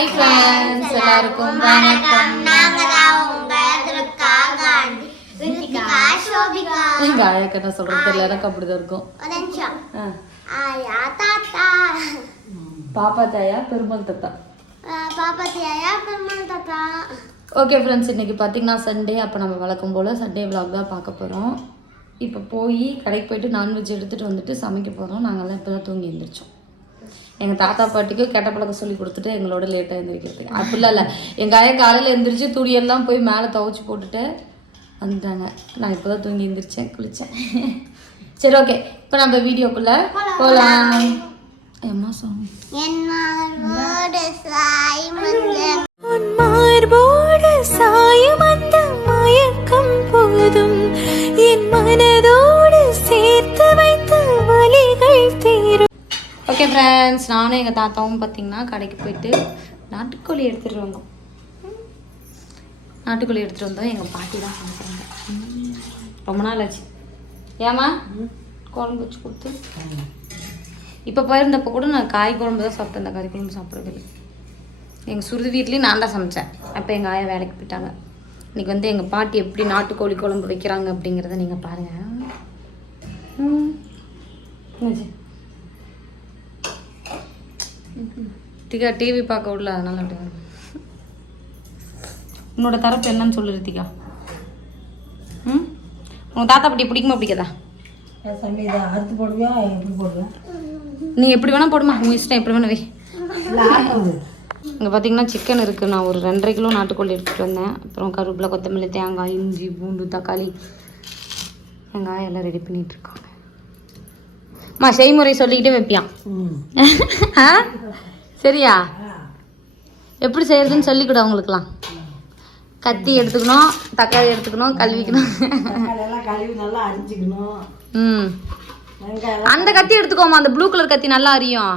Hi friends, எல்லாருக்கும் வணக்கம். எங்க அழகு என்ன சொல்றது தெரியல, எனக்கு அப்படிதான் இருக்கும். பாப்பா தாயா பெருமாள் தாத்தா. ஓகே ஃப்ரெண்ட்ஸ், இன்னைக்கு பார்த்தீங்கன்னா சண்டே. அப்போ நம்ம வழக்கம் போல் சண்டே விலாக் தான் பார்க்க போகிறோம். இப்போ போய் கடைக்கு போயிட்டு நான்வெஜ் எடுத்துகிட்டு வந்துட்டு சமைக்க போகிறோம். நாங்கள்லாம் இப்போ தான் தூங்கி எழுந்திரிச்சோம். எங்கள் தாத்தா பாட்டிக்கு கெட்ட பழக்கம் சொல்லி கொடுத்துட்டு எங்களோட லேட்டாக எழுந்திரிக்கிறதுக்கு. அப்படிலாம் இல்லை, எங்கள் ஆயா காலையில் எழுந்திரிச்சு துணியெல்லாம் போய் மேலே துவைச்சி போட்டுட்டு வந்துட்டாங்க. நான் இப்போ தான் தூங்கி எழுந்திரிச்சேன், குளித்தேன். சரி, ஓகே, இப்போ நம்ம வீடியோக்குள்ளே போகலாம். அம்மா சாமி போதும் என் மனதோடு சேர்த்து வைத்த வலிகள் தீரும். ஓகே ஃப்ரெண்ட்ஸ், நானும் எங்கள் தாத்தாவும் பார்த்தீங்கன்னா கடைக்கு போயிட்டு நாட்டுக்கோழி எடுத்துகிட்டு வந்தோம். நாட்டுக்கோழி எடுத்துகிட்டு வந்தோம். எங்கள் பாட்டி தான் சமைச்சாங்க. ரொம்ப நாள் ஆச்சு. ஏமா குழம்பு வச்சு கொடுத்து. இப்போ போயிருந்தப்போ கூட நான் காய் குழம்பு தான் சாப்பிட்டேன், அந்த கறி குழம்பு சாப்பிட்றது. எங்கள் சுருதி வீட்லேயும் நான் தான் சமைச்சேன். அப்போ எங்கள் ஆயா வேலைக்கு போயிட்டாங்க. இன்றைக்கி வந்து எங்கள் பாட்டி எப்படி நாட்டுக்கோழி குழம்பு வைக்கிறாங்க அப்படிங்கிறத நீங்கள் பாருங்கள். திகா டிவி பார்க்க விடல, அதனால அப்படி வரும். உன்னோட தரப்பு என்னன்னு சொல்லு ரித்திகா. உங்கள் தாத்தா பாட்டி பிடிக்குமா பிடிக்காதா? அறுத்து போடுவியா? எப்படி போடுவேன்? நீ எப்படி வேணால் போடுமா, உங்கள் இஷ்டம், எப்படி வேணா வை. இங்கே பார்த்தீங்கன்னா சிக்கன் இருக்குது. நான் ஒரு 2.5 கிலோ நாட்டுக்கோழி எடுத்துகிட்டு வந்தேன். அப்புறம் கருவேப்பிலை, கொத்தமல்லி, தேங்காய், இஞ்சி, பூண்டு, தக்காளி, வெங்காயம் எல்லாம் ரெடி பண்ணிகிட்ருக்காங்க. அம்மா செய்முறை சொல்லிக்கிட்டே வைப்பியான். சரியா? எப்படி செய்யறதுன்னு சொல்லிக்கூட அவங்களுக்குலாம். கத்தி எடுத்துக்கணும், தக்காளி எடுத்துக்கணும், கழுவிக்கணும். அந்த கத்தி எடுத்துக்கோமா, அந்த ப்ளூ கலர் கத்தி நல்லா அறியும்.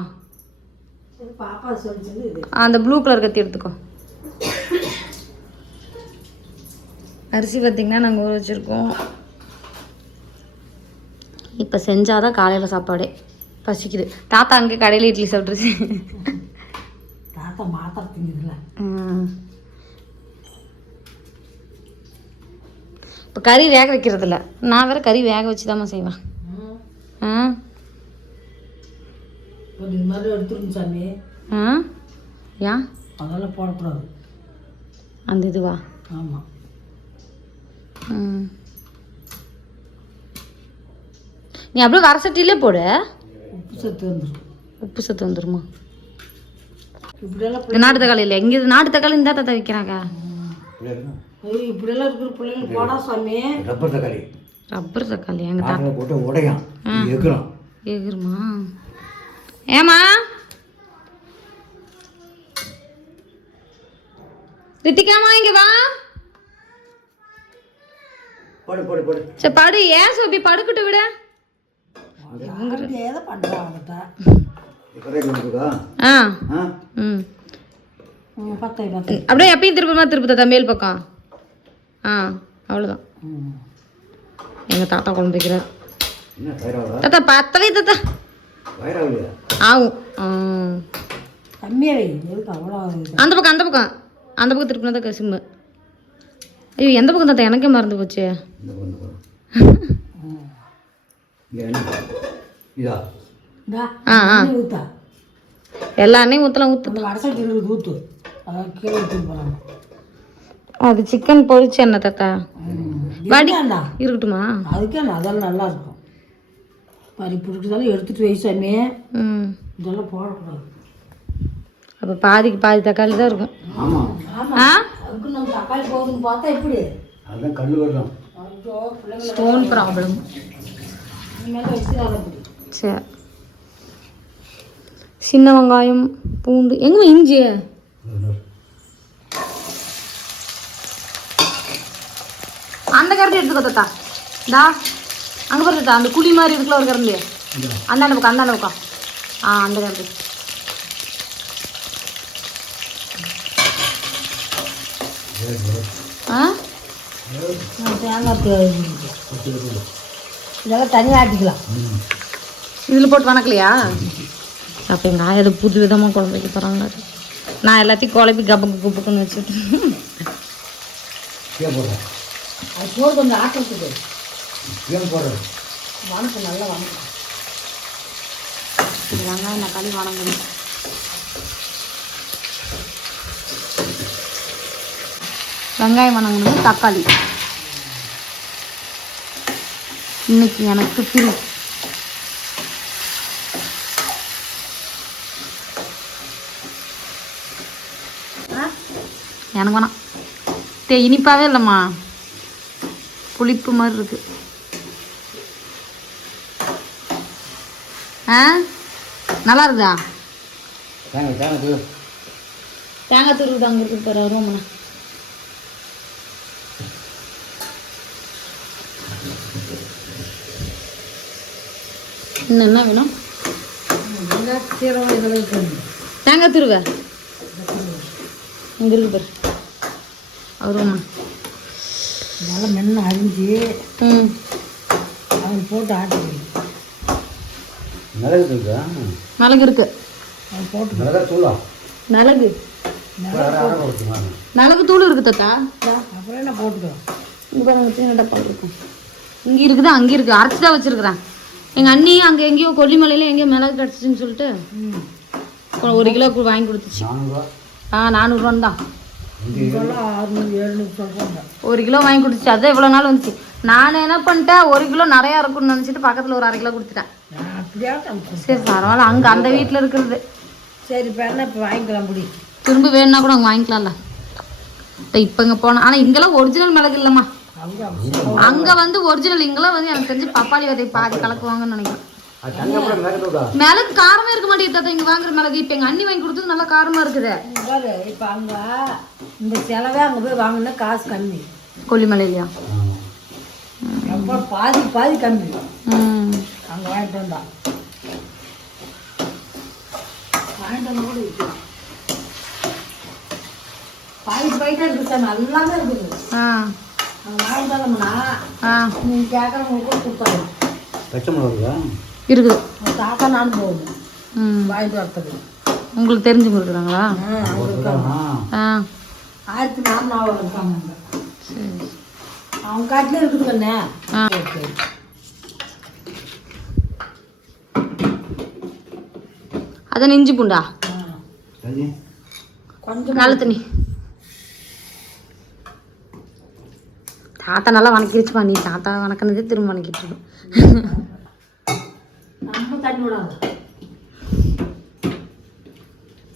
அந்த ப்ளூ கலர் கத்தி எடுத்துக்கோ. அரிசி பார்த்தீங்கன்னா நாங்கள் ஊற வச்சுருக்கோம். இப்போ செஞ்சாதான் காலையில் சாப்பாடே. பசிக்குது. தாத்தா அங்கே கடையில் இட்லி சாப்பிட்ருச்சு. தாத்தா மாத்திரை திங்குதுல. இப்போ கறி வேக வைக்கிறதில்ல. நான் வேறு கறி வேக வச்சு தாம்மா செய்வேன். எடுத்துருங்க சாமி. ஏன் அதெல்லாம் போடக்கூடாது அந்த இதுவா? ஆமாம். நீ அப்படியே வர சட்டியிலே போடு. உப்பு சத்து வந்துடும். உப்பு சத்து வந்துடுமா? இப்படியெல்லாம் நாட்டு தக்காளி இல்லை, எங்கே நாட்டு தக்காளி இந்த தாத்தா வைக்கிறாங்க. இப்படியெல்லாம் இருக்கிற பிள்ளைங்க போடா சாமி. ரப்பர் தக்காளி. ரப்பர் தக்காளி எங்கள் தாத்தா போட்டு உடையும் எகுருமா? ஏமா ரித்திகாமா இங்க வா. போடு போடு போடு. சரி படு. ஏன் சோபி படுக்கிட்டு விட. அப்படியே எப்பயும் திருப்பதா மேல் பக்கம். அவ்வளோதான். எங்கள் தாத்தா குழம்பு வைக்கிறார். தாத்தா பத்தவே தாத்தா ஆகும். அந்த பக்கம் அந்த பக்கம் அந்த பக்கம் திருப்பினா தான் சிம்மு. ஐயோ எந்த பக்கம் தாத்தா, எனக்கே மறந்து போச்சு. எல்லா எண்ணெயும் ஊற்றலாம். ஊற்று. அது சிக்கன் பொரிச்சு என்ன தாத்தா வடி இருக்கட்டுமா? அதுக்கே அதெல்லாம் நல்லா இருக்கும். பறிப்பு இருக்குதாலும் எடுத்துட்டு வை சாமி. இதெல்லாம் போடக்கூடாது. அப்போ பாதிக்கு பாதி தக்காளி தான் இருக்கும். அதுக்கு நம்ம தக்காளி போகுதுன்னு பார்த்தா எப்படி? அதான் கல் வரலாம். Stone problem. சரி, சின்ன வெங்காயம், பூண்டு, எங்கே இஞ்சி? அந்த கரண்டி எடுத்துக்கோ தாத்தா. டா அங்கே பாரு தாத்தா, அந்த குழி மாதிரி இருக்குல்ல ஒரு கரண்டி. அந்தாண்ட பக்கம் அந்தாண்ட பக்கம். அந்த கரண்டி. தேங்காய் இதெல்லாம் தனியாக ஆட்டிக்கலாம். இதில் போட்டு வணக்கலையா? அப்போ எங்கள் ஆயா புது விதமாக குழம்பு வைக்க போகிறாங்க. நான் எல்லாத்தையும் குழப்பி கப்புக்கு குப்புக்குன்னு வச்சுட்டு ஏன் போடுற அது சோறு கொஞ்சம் ஆக்கிறதுக்கு ஏன் போடுற வணக்கம் நல்லா வணக்கம். வெங்காயம் தக்காளி வணங்கணும். வெங்காயம் வணங்கணும், தக்காளி. இன்னைக்கு எனக்கு ஃப்ரீ. எனக்கு வேணாம். இனிப்பாவே இல்லைம்மா, புளிப்பு மாதிரி இருக்கு. ஆ நல்லா இருக்குதா? தேங்காய் துருவு அங்கே இருக்கு பாரு ரூம்னா. இன்னும் என்ன வேணும்? சீரகம் இதெல்லாம் இருக்கணும். தேங்காய் துருவ இங்கே இருக்கு பாரு ரூம்னா. நல்லா மென்று அரிஞ்சு ம் அதில் போட்டு ஆட்டி மிளகு தூக்கா மிளகு இருக்கு. அது போட்டு மிளகா தூளா மிளகு கொடுத்துமா மிளகு தூள் இருக்கு தாத்தா. அப்புறம் என்ன போட்டுக்கலாம். இங்கே பாருங்க சின்ன டப்பா இருக்கும். இங்கே இருக்குது, அங்கே இருக்குது. அரைச்சி தான் வச்சுருக்குறேன். எங்கள் அண்ணி அங்கே எங்கேயோ கொல்லிமலையில் எங்கேயோ மிளகு கிடச்சிச்சின்னு சொல்லிட்டு 1 கிலோ வாங்கி கொடுத்துச்சு. 400 தான். இதெல்லாம் 600 700 சொல்கிறாங்க. 1 கிலோ வாங்கி கொடுத்துச்சு. அதுதான் இவ்வளோ நாள் வந்துச்சு. நான் என்ன பண்ணிட்டேன், 1 கிலோ நிறையா இருக்கும்னு நினச்சிட்டு பக்கத்தில் ஒரு 1/2 கிலோ கொடுத்துட்டேன். அப்படியா? சரி பரவாயில்ல, அங்கே அந்த வீட்டில் இருக்கிறது. சரி இப்போ என்ன இப்போ வாங்கிக்கலாம் முடி. திரும்ப வேணும்னா கூட அங்கே வாங்கிக்கலாம்ல. இப்போ இங்கே போனேன். ஆனால் இங்கெல்லாம் ஒரிஜினல் மிளகு இல்லைம்மா. அங்கே வந்து ஒரிஜினல். இங்கெல்லாம் வந்து எனக்கு தெரிஞ்சு பப்பாளி விதை பாதி கலக்குவாங்கன்னு நினைக்கிறேன். மிளகு காரமே இருக்க மாட்டேங்குது. இங்கே வாங்குற மிளகு இப்போ எங்கள் அண்ணி வாங்கி கொடுத்தது நல்லா காரமாக இருக்குது. இப்போ அங்கே இந்த செலவே அங்கே போய் வாங்கினா காசு கம்மி. கொல்லிமலையிலையா? ரொம்ப பாதி கம்மி. அங்கே வாங்கிட்டு வந்தா கூட இருக்கு. பாயிட்டா இருக்கு சார், நல்லாவே இருக்குது. அங்கே வாங்கிட்டு வந்தோம்னா நீங்கள் கேட்குறவங்களுக்கு கொடுத்தாங்க. பச்சை மிளகா இருக்குது. தாத்தா நானும் போகணும் வாங்கிட்டு வரத்துக்கு. உங்களுக்கு தெரிஞ்சவங்க இருக்கிறாங்களா? அங்கே இருக்காங்க. 1400 இருக்காங்க. சரி. அவங்க காட்டிலே இருக்குதுங்கண்ணே. அதான் இஞ்சி பூண்டா கொஞ்சம் நல்ல தண்ணி. தாத்தா நல்லா வணக்கிருச்சுப்பா. நீ தாத்தா வணக்கினதே திரும்ப வணக்கிட்டு இருக்கும். நம்ம தண்ணி விடாது.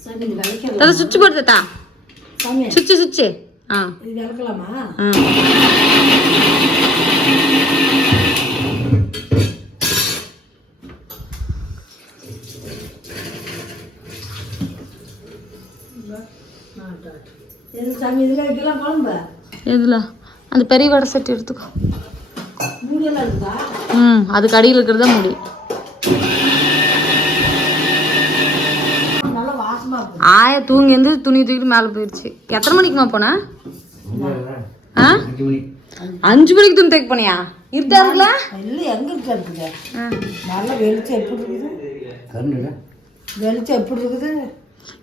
சரி இது விளக்க தாத்தா சுவிட்ச் போடு தாத்தா. சாமி சுவிட்சு. ஆ இது விளக்கலாமா? எது சாமி இதில் வைக்கலாம் குழம்பு? எதில்? அந்த பெரிய வடை செட்டு எடுத்துக்கோ. மூடியெல்லாம் இருக்குதா? அதுக்கு அடியில் இருக்கிறதா முடி. நல்லா வாசமாக இருக்கும். ஆயா தூங்கி இருந்து துணி தூக்கிட்டு மேலே போயிடுச்சு. எத்தனை மணிக்குமா போனேன்? 5 மணிக்கு துணி தைக்க போனியா? இருட்டா இருக்குல்ல? இல்லை எங்கே இருக்குது? நல்லா வெளிச்சம் எப்படி இருக்குது? வெளிச்சம் எப்படி இருக்குது?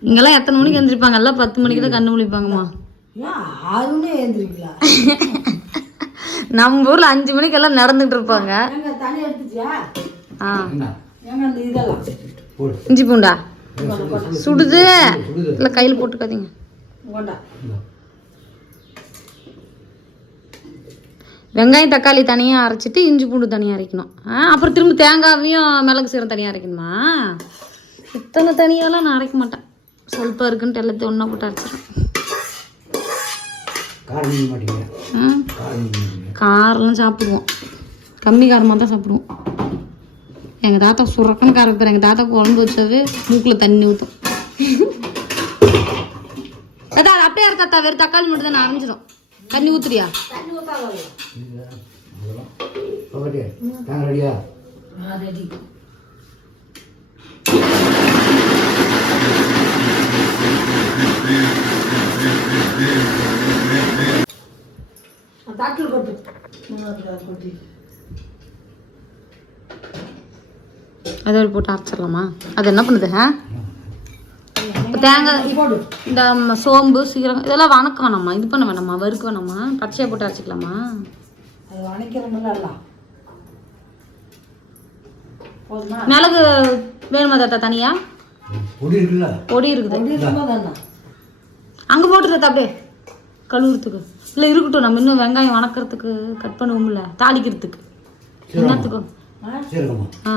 இங்கெல்லாம் எத்தனை மணிக்கு எழுந்திரிப்பாங்க? எல்லாம் 10 மணிக்கு தான் கண்ணு முழிப்பாங்கம்மா. ஏன் 6 மணி எழுந்திரிக்கலாம்? நம்ம ஊரில் 5 மணிக்கு எல்லாம் நடந்துட்டு இருப்பாங்க. எங்க தண்ணி எடுத்துச்சியா? எங்க அந்த இதெல்லாம் இஞ்சி பூண்டா சுடுது இல்லை கையில் போட்டுக்காதீங்க. கொண்டா. வெங்காயம் தக்காளி தனியாக அரைச்சிட்டு இஞ்சி பூண்டு தனியாக அரைக்கணும். அப்புறம் திரும்ப தேங்காவையும் மிளகு சீரகம் தனியாக அரைக்கணுமா? இத்தனை தனியாலாம் நான் அரைக்க மாட்டேன். சொல்பம் இருக்குன்ட்டு எல்லாத்தையும் ஒன்றா போட்டு அரைச்சிடுறேன். காரெல்லாம் சாப்பிடுவோம். கம்மி காரமாக தான் சாப்பிடுவோம். எங்கள் தாத்தா சுரக்கன்னு காரம் பேர். எங்கள் தாத்தா குழம்பு வச்சாவே மூக்கில் தண்ணி ஊற்றும். தாத்தா அது அப்படியே தாத்தா வெறும் தக்காளி மட்டும் தான் நான் அரைஞ்சிடும். தண்ணி ஊற்றுறியா? ரெடி. தாக்கில் கொட்டு. கொட்டி அதை போட்டு அரைச்சிடலாமா? அது என்ன பண்ணுது? தேங்காய் போடு. இந்த சோம்பு சீரகம் இதெல்லாம் வணக்க வேணாமா, இது பண்ண வேணாமா, வறுக்க வேணாமா, பச்சையை போட்டு அரைச்சிக்கலாமா? அது வணக்கிறோம்ல எல்லாம் போதுமா? மிளகு வேணுமா தாத்தா தனியா? பொடி இருக்குல்ல, பொடி இருக்குது, அப்படி இருக்கும்போது என்ன? அங்கே போட்டுருதா அப்படியே கழுவுறதுக்கு. இல்லை இருக்கட்டும், நம்ம இன்னும் வெங்காயம் வணக்கிறதுக்கு கட் பண்ணுவோம்ல, தாளிக்கிறதுக்கு என்னத்துக்கும். சீரகமா ஆ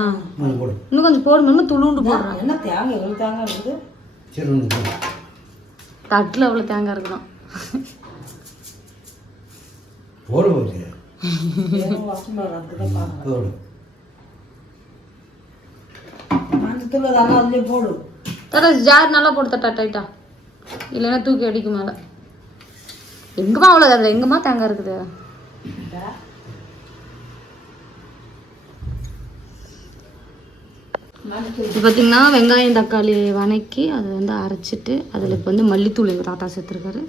போடு. இன்னும் கொஞ்சம் போடணும், இன்னும் துளுண்டு போடுறேன். என்ன தேங்காய் எவ்வளோ தேங்காய் இருக்குது? சீரகம் போடு. தட்டில் அவ்வளோ தேங்காய் இருக்குதான். போடு போச்சு வாசமாக அதுதான் பாருங்க. போடு. மஞ்சத்தூள் அதெல்லாம் அதுலேயே போடு. தாத்தா ஜார் நல்லா போட்டு தட்டா டைட்டா, இல்லைன்னா தூக்கி அடிக்கும் மேலே. எங்கம்மா அவ்வளோ அதில் எங்கம்மா தேங்காய் இருக்குது? இப்போ பார்த்தீங்கன்னா வெங்காயம் தக்காளி வணக்கி அதை வந்து அரைச்சிட்டு அதில் இப்போ வந்து மல்லித்தூள் எங்கள் தாத்தா சேர்த்துருக்காரு.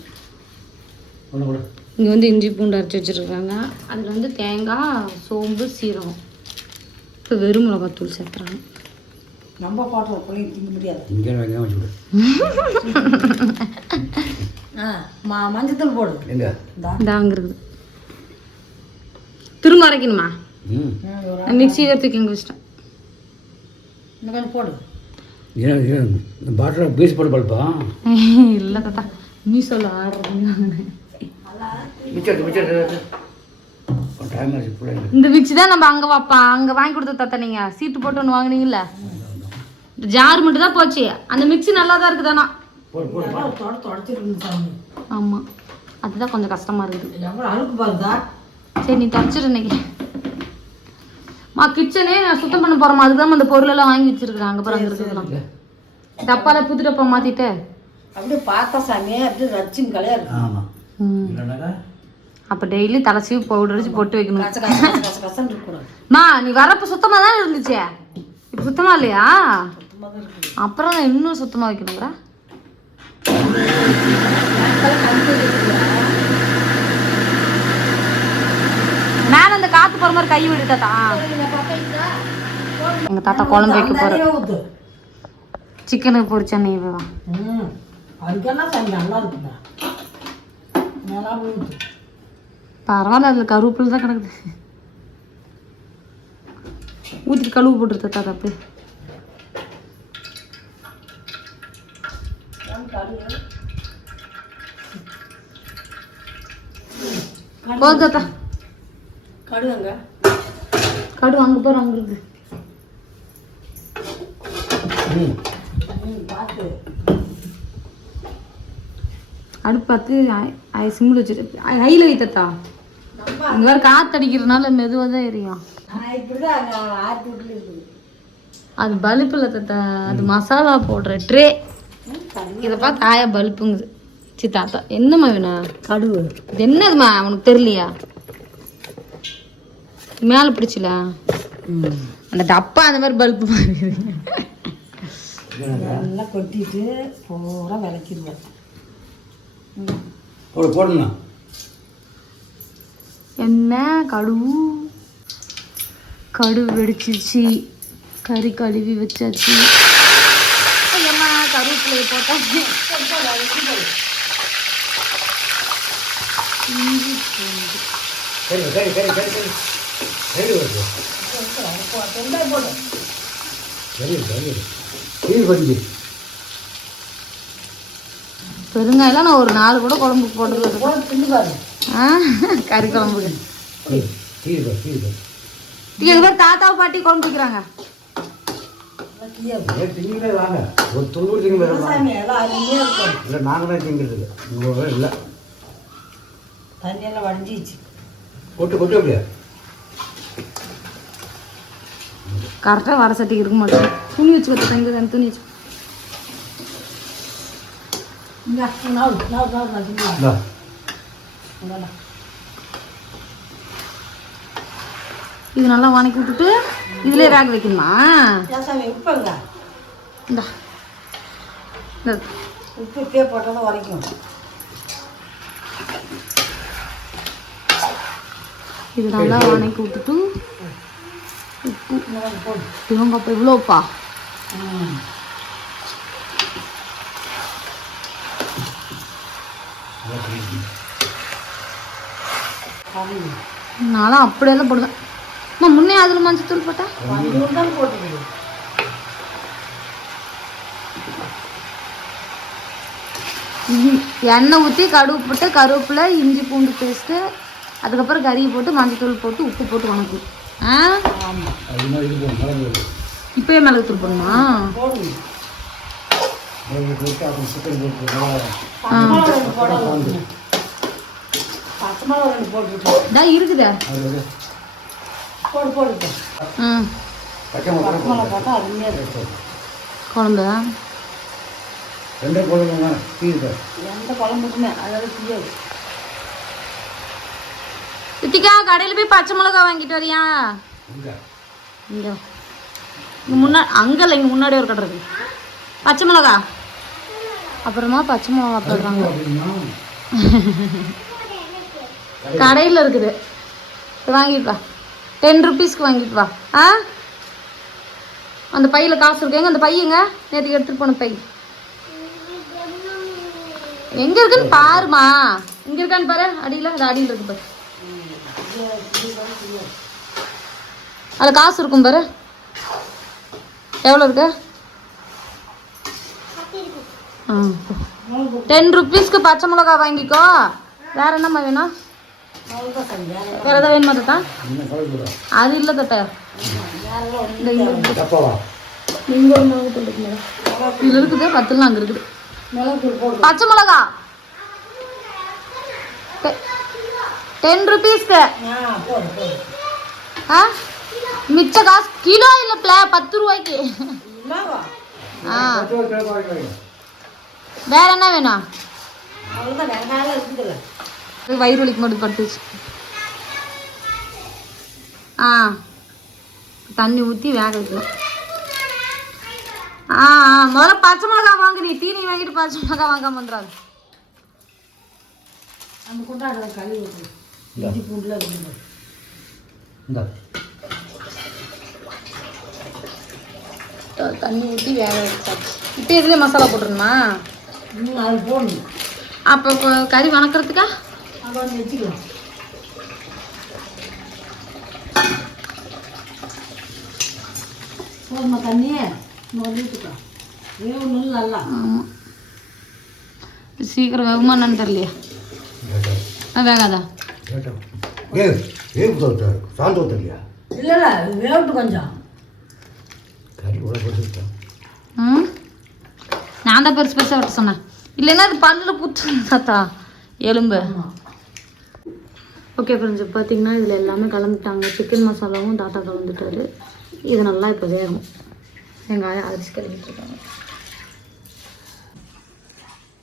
போடு போடு. இங்கே வந்து இஞ்சி பூண்டு அரைச்சி வச்சுருக்காங்க. அதில் வந்து தேங்காய் சோம்பு சீரகம், இப்போ வெறும் மிளகாத்தூள் சேர்த்துறாங்க. நம்ம பாட்டில் போய் திங்க முடியாது. இங்கே வெங்காயம் வச்சு விடு. மஞ்சத்தூள் போடு. எங்க இதாங்க இருக்குது. திரும்ப அரைக்கணுமா? மிக்சி தூக்கி இங்கே வச்சிட்டேன். இன்னும் கொஞ்சம் போடு. ஏன் இந்த பாட்டில் பீஸ் போட்டு பழுப்பா? இல்லை தாத்தா மீஷோவில் ஆர்டர் பண்ணி மிச்சம் டைம் ஆச்சு பிள்ளைங்க. இந்த மிக்சி தான் நம்ம அங்கே அங்கே வாங்கி கொடுத்த தாத்தா. நீங்கள் சீட்டு போட்டு ஒன்று வாங்கினீங்கல்ல, ஜார் மட்டும் தான் போச்சு. அந்த மிக்சி நல்லா தான் இருக்குதாண்ணா. போடு போடு. தொடச்சிட்டு இருந்தாங்க. ஆமாம், அதுதான் கொஞ்சம் கஷ்டமாக இருக்குது. எவ்வளோ அழுக்கு பாருதா. சரி நீ தொடச்சிடு இன்னைக்கு. கிச்சனே நான் சுத்தம் பண்ண போகிறோமா, அதுதான் அந்த பொருளெல்லாம் வாங்கி வச்சிருக்கிறேன். அங்கே பாருங்க இருக்குதுலாம். டப்பால புது டப்பா மாற்றிட்டு அப்படியே பார்த்தா சாமி அப்படியே ரச்சின் கலையா இருக்கு. ஆமாம். இல்லைனாக்கா அப்போ டெய்லி தலைச்சி பவுடர் அடிச்சு பொட்டு வைக்கணும். கச கச கச கச கசன்னு இருக்கக்கூடாது. மா நீ வரப்போ சுத்தமாக தான் இருந்துச்சு, இப்போ சுத்தமாக இல்லையா? சுத்தமாக தான் இருக்குது. அப்புறம் நான் இன்னும் சுத்தமாக வைக்கணுங்கிறா. மேலே அந்த காற்று போகிற மாதிரி கை விடு தாத்தா. எங்கள் தாத்தா குழம்பு வைக்க போகிற சிக்கனுக்கு பொரிச்சா நெய் வேணும். அதுக்கெல்லாம் சாமி நல்லா இருக்குதா. நல்லா ஊத்து. பரவாயில்ல, அதில் கருவேப்பிலை தான் கிடக்குது. ஊற்றிட்டு கழுவு போட்டுரு தாத்தா. அப்படியே போதும் தாத்தா. கடுங்க கடு அங்கே போகிறோம், அங்கே இருக்குது. பார்த்து அடுப்பு பார்த்து சிம்மில் வச்சுட்டு ஹையில் வைத்தா. இங்கே வேறு காற்று அடிக்கிறதுனால மெதுவாக தான் எரியும். இப்படிதான் ஆட்டு வீட்டில் இருக்குது. அது பல்பு இல்லை தாத்தா, அது மசாலா போடுற ட்ரே. இதை பார்த்து ஆயா பல்புங்குது. சி தாத்தா என்னம்மா வேணும்? கடுகு இது என்னதுமா உனக்கு தெரியலையா? மேலே பிடிச்சல அந்த டப்பா அந்த மாதிரி பல்பு மாதிரி நல்லா கொட்டிட்டு பூரா விளக்கிடுவேன். போடு போடுண்ணா. என்ன கடு வெடிச்சிச்சு. கறி கழுவி வச்சாச்சு. என்ன கருவேப்பிலையை போட்டாச்சு. இஞ்சி பூண்டு சரி சரி சரி சரி சரி சரி வருது. சரி சரி சரி கொஞ்சி பெருங்காயெல்லாம் நான் ஒரு 4 கூட குழம்பு போட்டுருக்கேன். தின்னு பாரு. கறி குழம்புக்கு தீர்வு தீர்வு இது பேர் தாத்தாவை பாட்டி குழம்பு வைக்கிறாங்க. திங்களே வாங்க ஒரு 90 திங்க சாமி எல்லாம் அருமையாக இருக்கும். இல்லை நாங்கள் தான் திங்கிறது உங்கள் இல்லை. தண்ணியெல்லாம் வடிஞ்சிச்சு. கொட்டு கொட்டு அப்படியா? கரெக்டாக வர சட்டிக்கு இருக்க மாட்டேன். துணி வச்சு கொடுத்தேன். இங்கே துணி வச்சு இது நல்லா வணக்கி விட்டுட்டு இதுலேயே வேக வைக்கணுமா? உப்புங்க இந்தா உப்பு இப்பயே போட்டால் தான் வரைக்கும். இது நல்லா வணக்கி விட்டுட்டு உப்பு இவங்க அப்போ இவ்வளோப்பா நானும் அப்படியெல்லாம் போடுவேன். நான் முன்னே அதில் மஞ்சத்தூள் போட்டேன். கொஞ்சம் தான் போட்டுக்கணும். எண்ணெய் ஊற்றி கடுகு போட்டு கருவேப்பிலை இஞ்சி பூண்டு பேஸ்ட்டு அதுக்கப்புறம் கறி போட்டு மஞ்சத்தூள் போட்டு உப்பு போட்டு வணக்கு. ஆ இப்போயே மிளகுத்தூள் போடணுமா? பச்சை மிளகா 2 போட்டுருக்கோம். இதான் இருக்குதா? போட்டு ம் பச்சை மிளகா போட்டால் அருமையாக இருக்கும் குழம்பு. ரெண்டே போடுங்க தீருது. எந்த குழம்புக்குமே அதாவது தீயாது. ரித்திகா கடையில் போய் பச்சை மிளகா வாங்கிட்டு வரியா? இங்கே இங்கே முன்னாடி அங்கே இல்லை, இங்கே முன்னாடி ஒரு கடை இருக்கு. பச்சை மிளகா அப்புறமா பச்சை மிளகா போடுறாங்க. கடையில் இருக்குது, வாங்கிட்டு வா. 10 ருபீஸ்க்கு வாங்கிட்டு வா. ஆ அந்த பையில் காசு இருக்குங்க. அந்த பையங்க நேற்றுக்கு எடுத்துகிட்டு போன பை எங்கே இருக்குன்னு பாருமா. இங்கே இருக்கான்னு பாரு, அடியில். அது அடியில் இருக்கு பாரு, அதில் காசு இருக்கும் பாரு. எவ்வளோ இருக்கு? 10 ருபீஸ்க்கு பச்சை மிளகா வாங்கிக்கோ. வேற என்னம்மா வேணும்? வேற ஏதாவது வேணுமா தட்டா? அது இல்லை தட்டா. இந்த இங்கே ஒரு மிளகு தூள் இருக்கு மேடம். இதில் இருக்குது 10 அங்கே இருக்குது. பச்சை மிளகா 10 ருபீஸ்க்கு. ஆ மிச்ச காசு கிலோ இல்லைப்ல, 10 ரூபாய்க்கு. ஆ வேற என்ன வேணும்? வயிறு வலிக்கு மட்டும் படுத்துச்சு. ஆ தண்ணி ஊற்றி வேக வைக்கணும். ஆ முதல்ல பச்சை மிளகா வாங்கு. நீ தீனி வாங்கிட்டு பச்சை மிளகா வாங்காம வந்துடாது. அந்த கொண்டாடுற கழுவி ஊற்றி இஞ்சி பூண்டுல இருக்கு. தண்ணி ஊற்றி வேக வச்சாச்சு. இப்போ இதுலேயே மசாலா போட்டுருணுமா? அது போடணும். அப்போ கறி வணக்கிறதுக்கா அதை வந்து வச்சுக்கலாம். போதுமா தண்ணியே? இன்னும் ஊற்றிக்கலாம். வேணும் நல்லா. ஆமாம், சீக்கிரம் வேகுமா என்னன்னு தெரியலையா? வேகாதா? இல்லை இல்லை வேகட்டும் கொஞ்சம். ம் நான் தான் பெருசு பெருசாக வெட்ட சொன்னேன். இல்லைன்னா அது பல்லில் புத்து தாத்தா எலும்பு. ஓகே ஃப்ரெண்ட்ஸ், இப்போ பார்த்தீங்கன்னா இதில் எல்லாமே கலந்துட்டாங்க. சிக்கன் மசாலாவும் தாத்தா கலந்துட்டாரு. இது நல்லா இப்போ வேகும். வெங்காயம் அரிசி கழுவிட்டுருக்காங்க.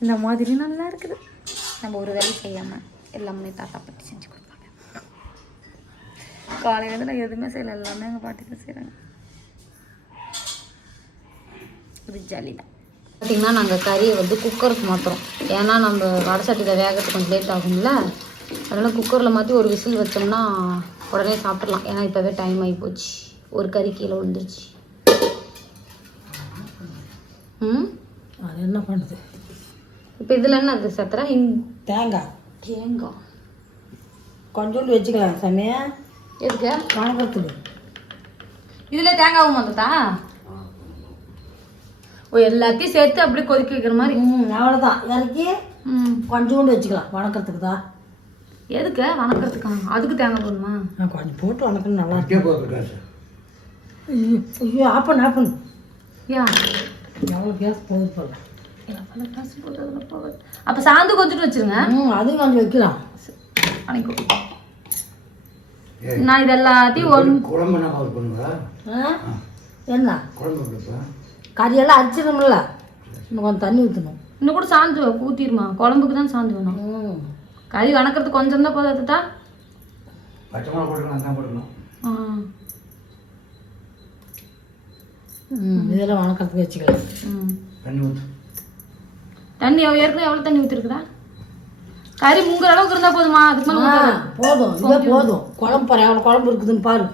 இந்த மாதிரி நல்லா இருக்குது. நம்ம ஒரு வேலை செய்யாமல் எல்லாமே தாத்தா பாட்டி செஞ்சு கொடுப்பாங்க. காலையிலேருந்து நான் எதுவுமே செய்யலை, எல்லாமே எங்கள் பாட்டி தான் செய்கிறாங்க. இது ஜாலி தான். பார்த்திங்கன்னா நாங்கள் கறியை வந்து குக்கருக்கு மாற்றுறோம். ஏன்னா நம்ம வடை சட்டியில் வேகிறதுக்கு கொஞ்சம் லேட் ஆகும்ல, அதனால் குக்கரில் மாற்றி ஒரு விசில் வச்சோம்னா உடனே சாப்பிட்றலாம். ஏன்னா இப்போவே டைம் ஆகி போச்சு. ஒரு கறி கீழே விழுந்துருச்சு. அது என்ன பண்ணுறது? இப்போ இதில் என்ன அது சத்துறா? தேங்காய் தேங்காய் கொஞ்சோண்டு வச்சுக்கலாம் சாமி. எதுக்கு? வணக்கத்துக்கு இதில் தேங்காவும் வந்துட்டா? ஓ, எல்லாத்தையும் சேர்த்து அப்படியே கொதிக்க வைக்கிற மாதிரி. அவ்வளோதான். இறக்கி கொஞ்சோண்டு வச்சுக்கலாம் வணக்கத்துக்கு தான். எதுக்கு வணக்கிறதுக்கா? அதுக்கு தேங்காய் போடணுமா? கொஞ்சம் போட்டு வணக்கணும், நல்லா இருக்கு. ஐயோ ஆப்பன் ஆப்பன். ஏன் எவ்வளோ கேஸ் போகுது போல. அப்போ சாந்து கொஞ்சம் வச்சுருங்க. அதுவும் கொஞ்சம் வைக்கலாம். நான் இது எல்லாத்தையும் என்ன கறியெல்லாம் அரிச்சிடணும்ல, இன்னும் கொஞ்சம் தண்ணி ஊற்றணும். இன்னும் கூட சாந்து ஊற்றிடுமா? குழம்புக்கு தான் சாந்து வேணும். கறி வணக்கிறதுக்கு கொஞ்சம் தான் போதாதுட்டா. இதெல்லாம் வணக்கத்துக்கு வச்சுக்கலாம். தண்ணி ஏற்கனவே எவ்வளோ தண்ணி ஊற்றிருக்குதா? கறி முங்குற அளவுக்கு இருந்தால் போதுமா? அதுக்கு மேலே போதும், இதே போதும். குழம்பு பாரு எவ்வளோ குழம்பு இருக்குதுன்னு பாரு.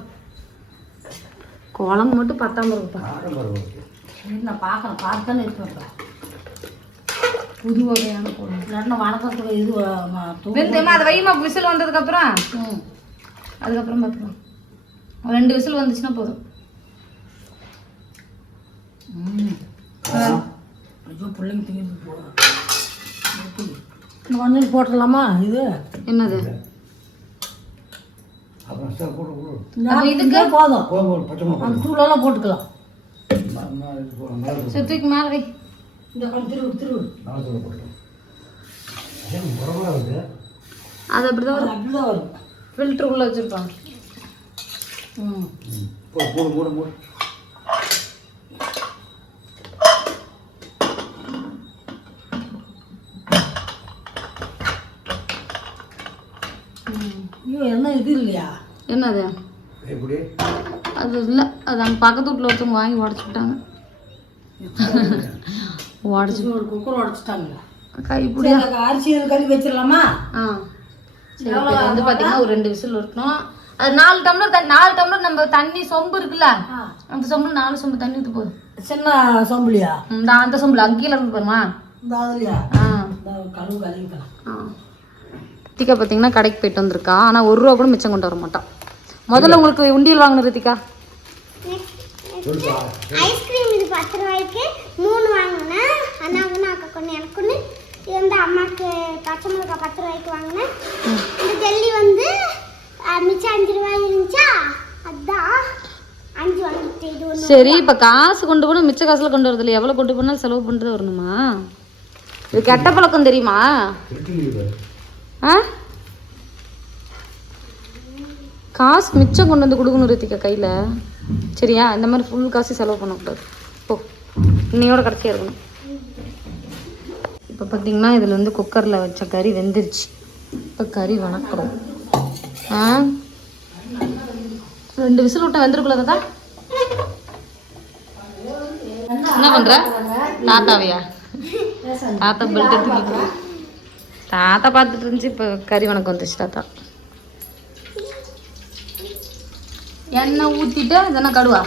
குழம்பு மட்டும் பத்தாம இருக்குப்பா. நான் பார்க்குறேன், பார்த்து தானே இருப்பேன். புது வகையான போடணும். இல்லைன்னா வணக்கத்துக்கு இது வெந்தயமா அதை வைமா விசில் வந்ததுக்கப்புறம் அதுக்கப்புறம் பார்த்துக்கலாம். ஒரு 2 விசில் வந்துச்சுன்னா போதும். ஐயோ பிள்ளைங்க திங்கிட்டு போகிறோம். கொஞ்சம் போட்டுடலாமா இது? என்னது அப்புறம் சார் போட்டு கொடு. இதுக்கே போதும். போதும் பச்சை மிளகா அந்த தூளெல்லாம் போட்டுக்கலாம். இது போடுறோம். மிளகு சுத்திக்கு மேலே வை. இந்த கொஞ்சம் திருவு மிளகு போட்டுருவோம். ஏன் முறவா வருது? அது அப்படிதான் வரும். அப்படிதான் வரும். ஃபில்டருக்குள்ளே வச்சுருப்பாங்க. போடு போடு போடு போடு. ஐயோ என்ன இது இல்லையா? என்னது எப்படி? அது இல்லை, அது அங்கே பக்கத்து வீட்டில் ஒருத்தவங்க வாங்கி உடச்சி விட்டாங்க. உடச்சி ஒரு குக்கர் உடச்சிட்டாங்க. கைப்பிடியா அரிசி கழுவி வச்சிடலாமா? சரி, இப்போ இது வந்து பார்த்தீங்கன்னா ஒரு 2 விசில் இருக்கணும். அது 4 டம்ளர் 4 டம்ளர் நம்ம தண்ணி சொம்பு இருக்குல்ல, அந்த சொம்பில் 4 சொம்பு தண்ணி ஊற்று போதும். சின்ன சொம்புலியா? அந்த சொம்பில் அங்கே கீழே இருந்து பாருமா. இந்த அதுலையா? கழுவு கழுவிக்கலாம். ரித்திகா பார்த்தீங்கன்னா கடைக்கு போயிட்டு வந்திருக்கா. ஆனால் 1 ரூபா கூட மிச்சம் கொண்டு வர மாட்டான். முதல்ல உங்களுக்கு உண்டியல் வாங்கணும் ரித்திகா. ஐஸ்கிரீம் இது 10 ரூபாய்க்கு 3 வாங்கினேன். அண்ணாவுக்கு அக்கா கொண்டு எனக்கு ஒன்று. இது வந்து அம்மாவுக்கு பச்சை மிளகா 10 ரூபாய்க்கு வாங்கினேன். இந்த ஜெல்லி வந்து மிச்சம் 5 ரூபாய் இருந்துச்சா, அதுதான் 5 வாங்கிட்டு. இது ஒன்று. சரி, இப்போ காசு கொண்டு போனால் மிச்ச காசில் கொண்டு வரதில்லை. எவ்வளோ கொண்டு போனாலும் செலவு பண்ணுறது வரணுமா? இது கெட்ட பழக்கம் தெரியுமா? ஆ, காசு மிச்சம் கொண்டு வந்து கொடுக்கணும் ரித்திகா கையில். சரியா? இந்த மாதிரி ஃபுல் காசு செலவு பண்ணக்கூடாது. போ, இன்னையோட கடைசியாக இருக்கணும். இப்போ பார்த்தீங்கன்னா இதில் வந்து குக்கரில் வச்ச கறி வெந்துருச்சு. இப்போ கறி வணக்கிறோம். 2 விசில் விட்டா வெந்துருக்குள்ளதா? என்ன பண்ணுற தாத்தாவையா? தாத்தா பெல்ட் எடுத்துக்கிட்டு தாத்தா பார்த்துட்டு இருந்துச்சு. இப்போ கறி வணக்கம் வந்துச்சு. தாத்தா எண்ணெய் ஊற்றிட்டு அதெல்லாம் கடுவா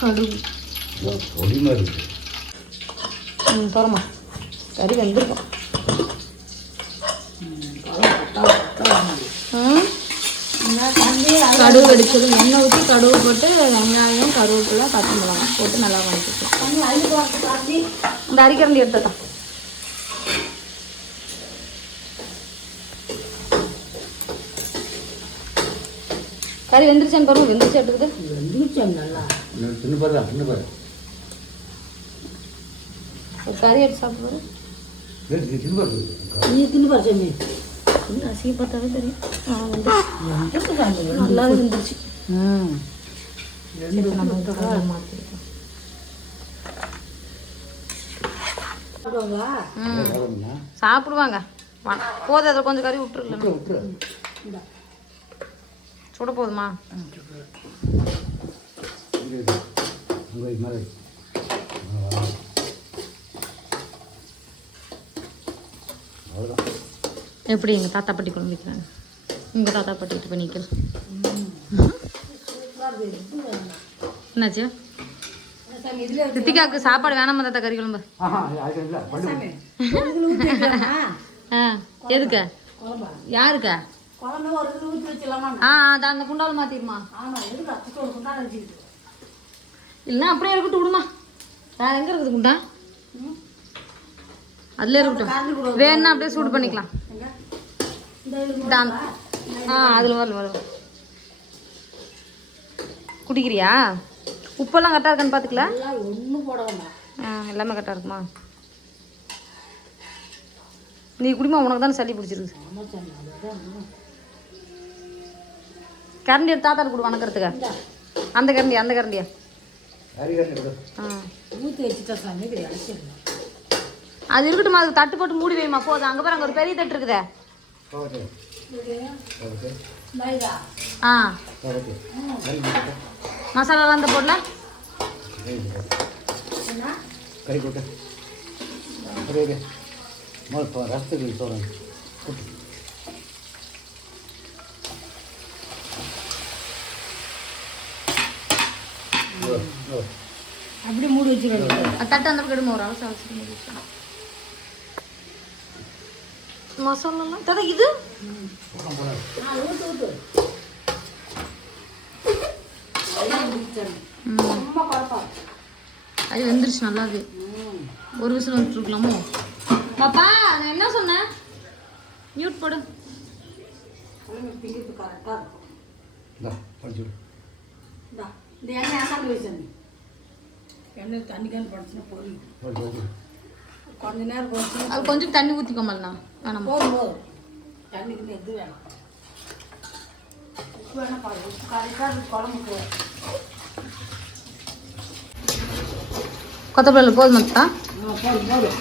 கடுகு போகிறோமா? கறி வெந்திருக்கும். கடுகு வெடிச்சது எண்ணெய் ஊற்றி கடுகு போட்டு வெங்காயம் கருவேப்பிலை பச்சை மிளகாய் போட்டு நல்லா வதக்கிக்கலாம். இந்த அரிக்கரண்டி எடுத்துதான். கறி வெந்துருச்சான்னு பாருங்க. வெந்துருச்சு எடுக்குது. நல்லா தின்னு பாரு தின்னு பாரு. ஒரு கறி எடுத்து சாப்பிடுவாரு. தின்னு பாரு. நீ தின்னு பாரு சாமி. அசிங்கப்பட்டாவே தெரியும். நல்லாவே வெந்துருச்சு. சாப்பிடுவாங்க. போதும், அதில் கொஞ்சம் கறி விட்டுருக்கலாம். சுட போதுமா? எப்படி எங்கள் தாத்தா பாட்டி குழம்பு வைக்கிறாங்க. உங்கள் தாத்தா பாட்டி இப்போ நிற்கல. என்னாச்சு? ரித்திகாவுக்கு சாப்பாடு வேணாமா தாத்தா? கறி குழம்பு. எதுக்கு? யாருக்கா? அதான் அந்த குண்டால் மாற்றிடுமா? இல்லைன்னா அப்படியே இருக்கட்டும், விடுமா. வேற எங்கே இருக்குது குண்டா? அதில் இருக்கட்டும். வேணுன்னா அப்படியே சூடு பண்ணிக்கலாம். அதில் வரும். குடிக்கிறியா? உப்பெல்லாம் கரெக்டாக இருக்கான்னு பார்த்துக்கலாம். ஒன்றும் போட வேண்டாம். எல்லாமே கரெக்டாக இருக்குமா? நீ குடிமா, உனக்கு தானே சளி பிடிச்சிருக்கு. கரண்டி எடுத்து தாத்தாட்டு கொடு வணக்கிறதுக்கு. அந்த கரண்டியா? ஊற்றி வச்சுட்டா சாமி. அது இருக்கட்டும். அதுக்கு தட்டு போட்டு மூடி வைமா. போதும். அங்கே பாரு, அங்கே ஒரு பெரிய தட்டு இருக்குதே. மசாலாலாம் அந்த போடல. கறி போட்டு ரசத்துக்கு சொல்கிறேன். அப்படி மூடி வச்சுருக்கேன். தட்டு அந்த பக்கம் ஒரு அவசரம் அவசரம் மூடி வச்சேன். மசாலாலாம் தட இது ஊற்று ரொம்ப குழப்பா. அது வெந்துருச்சு நல்லாவே. ஒரு விசில் வந்துட்டுருக்கலாமோ? பாப்பா நான் என்ன சொன்னேன்? மியூட் போடு. பிடிக்கிறது கரெக்டாக இருக்கும். இந்தா படிச்சுடு. இந்த எண்ணெய் ஆசாந்து வச்சேன். எண்ணெய் தண்ணி கேன் படிச்சுன்னா பொறி படிச்சு கொஞ்ச நேரம் போச்சு. அது கொஞ்சம் தண்ணி ஊற்றிக்கோமல்ண்ணா வேணாம். போதும் போதும். தண்ணிக்கு எது வேணும்? உப்பு வேணா பாரு. உப்பு கரெக்டாக இருக்கு குழம்புக்கு. கொத்தமல்லி போதுமாக்கா? போதும் போதும்.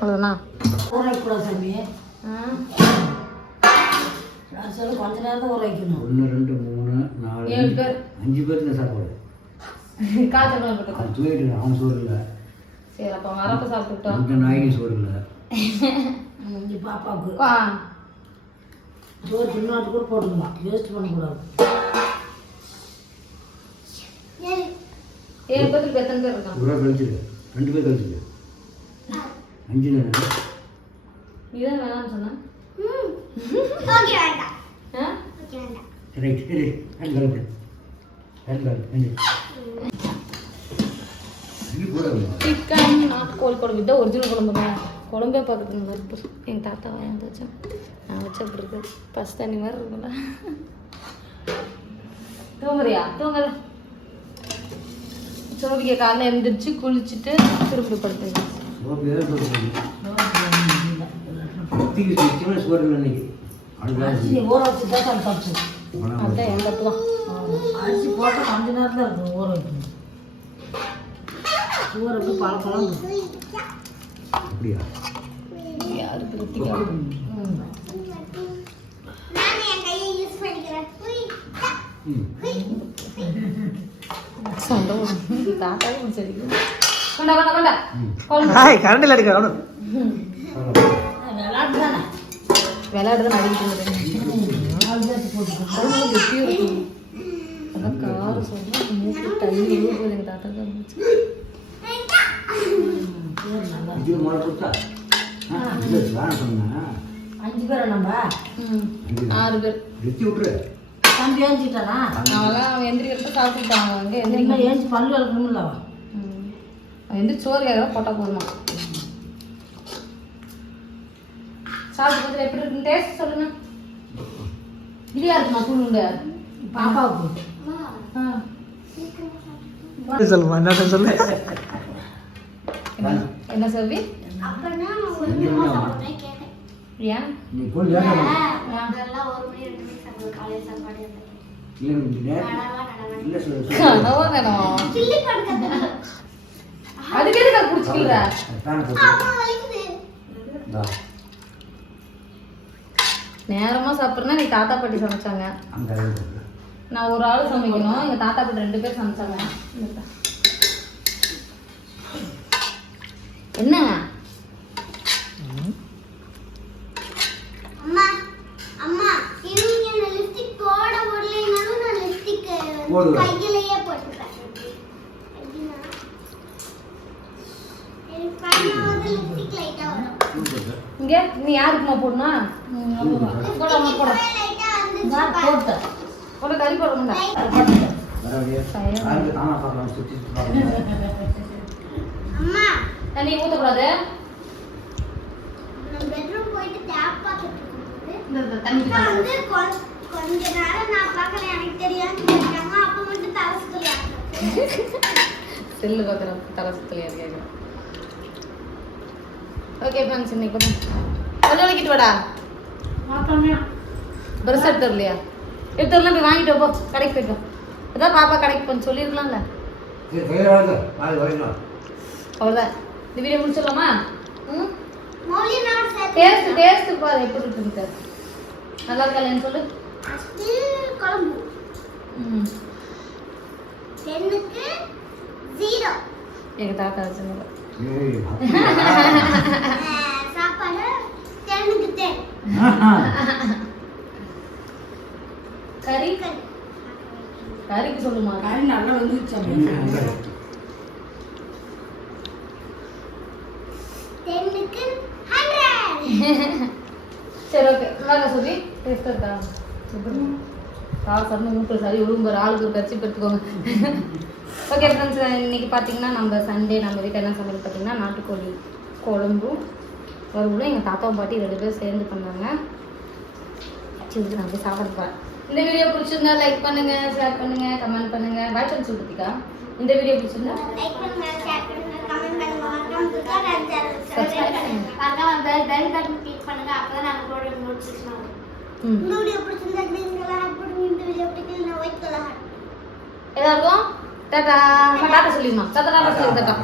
அவ்வளோதாண்ணா. ஊற வைக்கூடாது சாமி. சொல்லு கொஞ்ச நேரம் தான் ஊற வைக்கணும். 1 2 3 4 7 பேர் 5 பேருக்கு தான் சாப்பாடு. காய்ச்சல் போட்டு அவன் தூக்கிட்டு அவன் சோறு இல்லை. சரி அப்போ வரப்போ சாப்பிட்டுட்டோம். இந்த நாய்க்கு சோறு இல்லை. இங்கே பாப்பாவுக்கு சோறு தின்னாட்டு கூட போட்டுக்கலாம். வேஸ்ட் பண்ணக்கூடாது. 7 பேருக்கு எத்தனை பேர் இருக்கான்? 1 ரூபா கழிச்சிடு. 2 பேர் கழிச்சிடு. 5 தானே. நீதான் வேணாம்னு சொன்ன. ஓகே வேண்டாம். ஆ ஓகே வேண்டாம். ரைட் ஹேண்ட் கலப்பு சிக்கன் நாட்டுக்கோழி குழம்பு இதான் ஒரிஜினல் குழம்புங்க. குழம்பே பார்க்குறது நல்லா இருக்கும். எங்கள் தாத்தா வாங்கி வச்சேன். நான் வச்ச அப்படி இருக்குது. பஸ் தண்ணி மாதிரி இருக்குல்ல. தூங்குறியா? தூங்குற. சோபிக்க காலைல எழுந்திரிச்சு குளிச்சுட்டு திருப்பி படுத்துங்க. சோறு இல்லை இன்னைக்கு. அரிசி ஊற வச்சு தான் தப்பு. அதுதான் எங்கள் தப்பு தான். அரிசி போட்டால் கொஞ்ச நேரம் தான் இருக்கும் ஊற வைக்கணும். ஊற வச்சு பழம் அப்படியா? யாருக்கு ருத்திக்கா? நான் என் கையை யூஸ் பண்ணிக்கிறேன். சண்டை தாத்தாவும் சரி. கொண்டா கொண்டா கொண்டா. கரண்டில் அடிக்க அவனு விளாட்டு தானே. விளையாடுறது அடிக்கிட்டு 4 பேருக்கு போட்டு அதான் காரம் சொன்னால் மூக்கு தண்ணி போகுது. எங்கள் தாத்தா தான் இருந்துச்சு. இது மழை கொடுத்தா வேணாம் சொன்னா 5 பேரை நம்ம 6 பேர். வெட்டி விட்டுரு. தம்பி ஏஞ்சிட்டானா? அவெல்லாம் அவன் எந்திரிக்கிறப்ப சாப்பிட்டுட்டாங்க. அங்கே இந்த மாதிரி ஏஞ்சி பல்லு வளர்க்கணும்ல. அவன் எந்திரிச்சு சோறு ஏதாவது போட்டால் போதுமா? சாப்பிட்டு பார்த்து எப்படி இருக்குன்னு டேஸ்ட் சொல்லுங்க. இல்லையா இருக்குமா தூளுங்க? பாப்பாவுக்கு சொல்லுமா என்ன சொல்லு. என்ன சொல்லி? அப்பனா ஒரு மாசம் சாப்பிடுறேன் கேட்டேன். ஏன்? நீ போய் ஏன் அதெல்லாம் 1 மணி 2 மணி சாப்பிடுறது காலையில சாப்பாடு. இல்லை சொல்லு. கனவா வேணும். சில்லி படுக்கிறது. அதுக்கு எதுக்கு குடிச்சிக்கல? தானே போட்டு அம்மா வலிக்குது. நேரமாக சாப்பிட்றேன்னா நீ தாத்தா பாட்டி சமைச்சாங்க. அந்த நான் ஒரு ஆள் சமைக்கணும். எங்கள் தாத்தா பாட்டி 2 பேர் சமைச்சாங்க. என்ன அம்மா அம்மா இவங்க இந்த லிப்ஸ்டிக் போட முடியலனாலும் நான் லிப்ஸ்டிக் கையிலேயே போட்டுப்பேன். எப்படின்னா எனக்கு பண்ணாத லிப்ஸ்டிக் லைட்டா வரும். இங்கே நீ யாருக்குமா போடணும்? போட அம்மா போட லைட்டா வந்து போட்டு போட கறி போடணும்டா. தானா பார்க்கலாம் சுற்றி அம்மா தண்ணி ஊற்றக்கூடாது. நான் பெட்ரூம் போயிட்டு டேப் பார்த்துட்டு இருக்கும்போது இந்த தண்ணி அப்பா வந்து கொஞ்ச நேரம் நான் பார்க்கல எனக்கு தெரியாம கேட்டாங்க. அப்ப மட்டும் தலை சுத்தலையாங்க. செல்லு பார்க்குறேன் தலை சுத்தலையா கேட்குறேன். ஓகே ஃப்ரெண்ட்ஸ் இன்னைக்கு கொஞ்சம் வலிக்கிட்டு வாடா. பார்த்தோம்னா ப்ரெஸ் எடுத்து வரலையா? எடுத்து வரலாம். போய் வாங்கிட்டு போ. கடைக்கு போய்ட்டு வா. அதான் பாப்பா கடைக்கு போன்னு சொல்லியிருக்கலாம்ல. அவ்வளோதான். இந்த வீடியோ முடிச்சிடலாமா? ம் மௌலி நான் சேர்த்து டேஸ்ட் பாரு எப்படி இருக்குன்னு. நல்லா இருக்கா சொல்லு. ஸ்டில் குழம்பு ம் 10க்கு 0. எங்கள் தாத்தா வச்சுருந்தது. ஏய், அப்படியா? சாப்பாடு தேனுக்கு தேன். கறி கறிக்கு சொல்லுமா? கறி நல்லா வந்துருச்சு அங்க. தேனுக்கு 100. சரி ஓகே நல்லா சொல்லி டேஸ்ட்டாக இருக்கா? சாப்பிட்டு மூக்கில் சரி விழும்புற ஆளுக்கு ஒரு கட்சி எடுத்துக்கோங்க. ஓகே ஃப்ரெண்ட்ஸ், இன்னைக்கு பார்த்தீங்கன்னா நம்ம சண்டே நம்ம வீட்டில் என்ன சமையல் பார்த்தீங்கன்னா நாட்டுக்கோழி குழம்பும் வறுவலும் எங்கள் தாத்தாவும் பாட்டி 2 பேரும் சேர்ந்து பண்ணாங்க. சரி நான் போய் சாப்பிட போகிறேன். இந்த வீடியோ பிடிச்சிருந்தா லைக் பண்ணுங்க, ஷேர் பண்ணுங்க, கமெண்ட் பண்ணுங்க. வாட்ஸ்அப் சொல்லிட்டுக்கா இந்த வீடியோ பிடிச்சிருந்தா லைக் பண்ணுங்க, ஷேர் பண்ணுங்க, கமெண்ட் பண்ணுங்க. மறக்காம Subscribe பண்ணுங்க. பெல் பட்டன் கிளிக் பண்ணுங்க. அப்பதான் நாங்க போடுற நோட்டிஃபிகேஷன் வரும். இந்த வீடியோ பிடிச்சிருந்தா கிரீன் கலர் ஹார்ட் போடுங்க. இந்த வீடியோ பிடிக்கலனா ஒயிட் கலர் ஹார்ட். எல்லாருக்கும் டாடா. டாடா சொல்லிடுமா? டாடா டாடா சொல்லி டாடா.